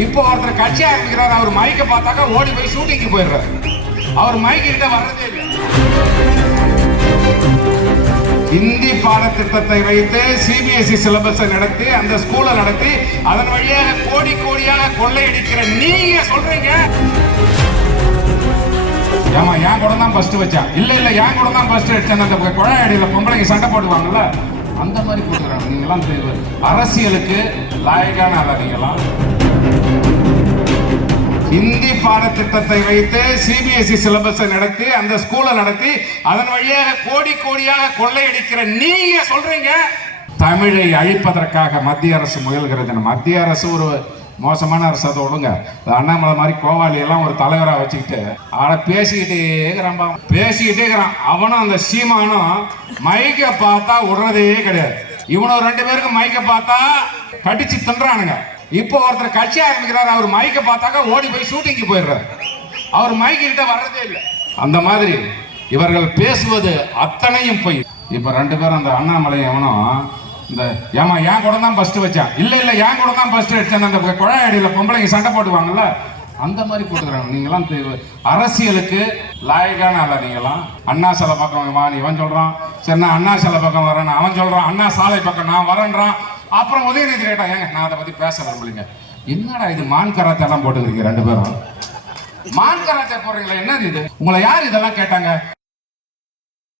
இப்போ ஒருத்தர் கட்சி ஆரம்பிக்கிறார், அவர் மைக்கை பார்த்தாக்கா ஓடி போய் ஷூட்டிங்க்கு போயிடுறாரு. அவர் மைக் கிட்ட வர்றதே இல்லை. ஹிந்தி பாடத்திட்டத்தை வைத்து சிபிஎஸ்இ சிலபஸை நடத்தி அந்த ஸ்கூலை நடத்தி அதன் வழியாக கோடி கோடியாக கொள்ளையடிக்கிற நீங்க சொல்றீங்க ஏமா என் கூட தான் ஃபர்ஸ்ட் வச்சா இல்ல என் கூட தான் ஃபர்ஸ்ட் அடிச்சேன். அந்த குழாய் அடியில பொம்பளைங்க சண்டை போடுவாங்கல்ல, அந்த மாதிரி போட்டுக்கிறாங்க. நீங்களாம் அரசியலுக்கு லாயக்கான ஆளாதீங்களாம். ஹிந்தி பாடத்திட்டத்தை வைத்து சிபிஎஸ்இ சிலபஸை நடத்தி அந்த ஸ்கூலை நடத்தி அதன் வழியாக கோடி கோடியாக கொள்ளையடிக்கிற நீங்க சொல்றீங்க தமிழை அழிப்பதற்காக மத்திய அரசு முயல்கிறது. மத்திய அரசு ஒரு மோசமான அரசு, அதை ஒழுங்க. அண்ணாமலை மாதிரி கோவாலி எல்லாம் ஒரு தலைவராக வச்சுக்கிட்டு பேசிக்கிட்டே இருக்கிறான். அவனும் அந்த சீமானும் மைக்கை பார்த்தா விடுறதே கிடையாது. இவனும் ரெண்டு பேருக்கு மைக்கை பார்த்தா கடிச்சு தின்றானுங்க. இப்போ ஒருத்தர் கட்சி ஆரம்பிக்கிறார், அவர் மைக்கை பார்த்தாக்கா ஓடி போய் ஷூட்டிங்க்கு போயிடுறாரு. அவர் மைக்கு கிட்ட வர்றதே இல்லை. அந்த மாதிரி இவர்கள் பேசுவது அத்தனையும் போய் இப்ப ரெண்டு பேரும் அந்த அண்ணாமலை எவனும் இந்த ஏமா என் கூட தான் ஃபர்ஸ்ட் வச்சான் இல்ல என் கூட தான் ஃபர்ஸ்ட் அடிச்சேன். அந்த குழாய் அடியில பொம்பளைங்க சண்டை போட்டுவாங்கல்ல, அந்த மாதிரி போட்டுக்கிறாங்க. நீங்களாம் அரசியலுக்கு லாயக்கான ஆளா? நீங்களாம் அண்ணா சாலை பக்கம் வா, இவன் சொல்றான். சரி நான் அண்ணா சாலை பக்கம் வரேன், அவன் சொல்றான். அண்ணா சாலை பக்கம் நான் வரேன்றான். அப்புறம் உதயநிதி கேட்டா, ஏங்க நான் அதை பத்தி பேச விரும்பலைங்க. என்னடா இது மான் கராத்தே எல்லாம் போட்டுக்கிறீங்க ரெண்டு பேரும்? மான் கராத்தே போடுறீங்களா? என்னது இது? உங்களை யார் இதெல்லாம் கேட்டாங்க?